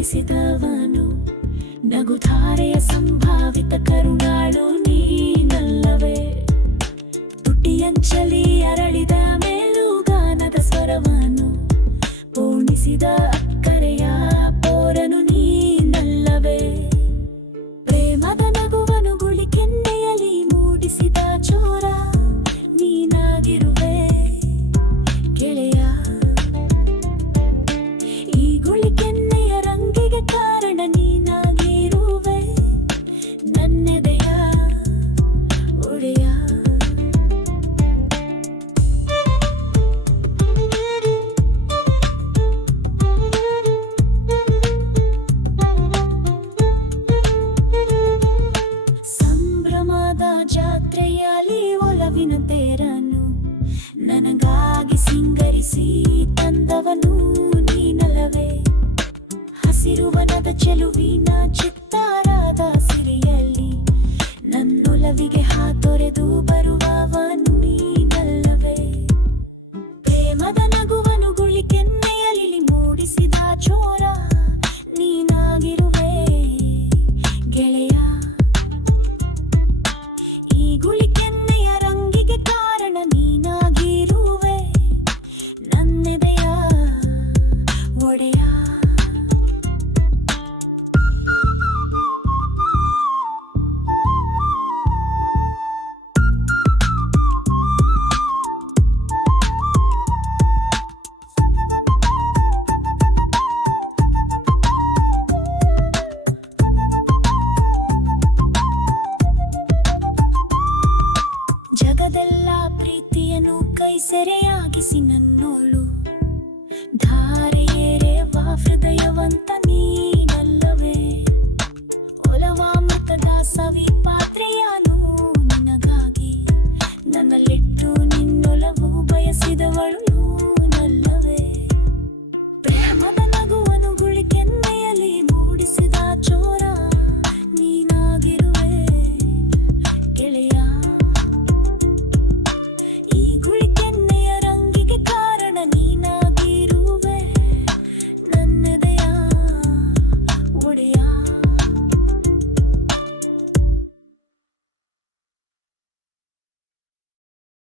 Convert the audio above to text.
ಬಿಡಿಸಿದವನು ನಗುಧಾರೆಯ ಸಂಭಾವಿತ ಕರುಣಾಳು ನೀನಲ್ಲವೇ. ತುಟಿಯಂಚಲಿ ಅರಳಿದ ಮೇಲೂ ಗಾನದ ಸ್ವರವನ್ನು ಪೂರ್ಣಿಸಿದ ಗಾನದ ಜಾತ್ರೆಯಲ್ಲಿ ಒಲವಿನ ತೇರನು ನನಗಾಗಿ ಸಿಂಗರಿಸಿ ತಂದವನು ನೀನಲವೇ ಹಸಿರುವನದ ಚೆಲುವಿನ ಚಿಕ್ಕ ಸೆರೆಯಾಗಿಸಿ ನನ್ನೋಳು. ವಾ ಹೃದಯವಂತ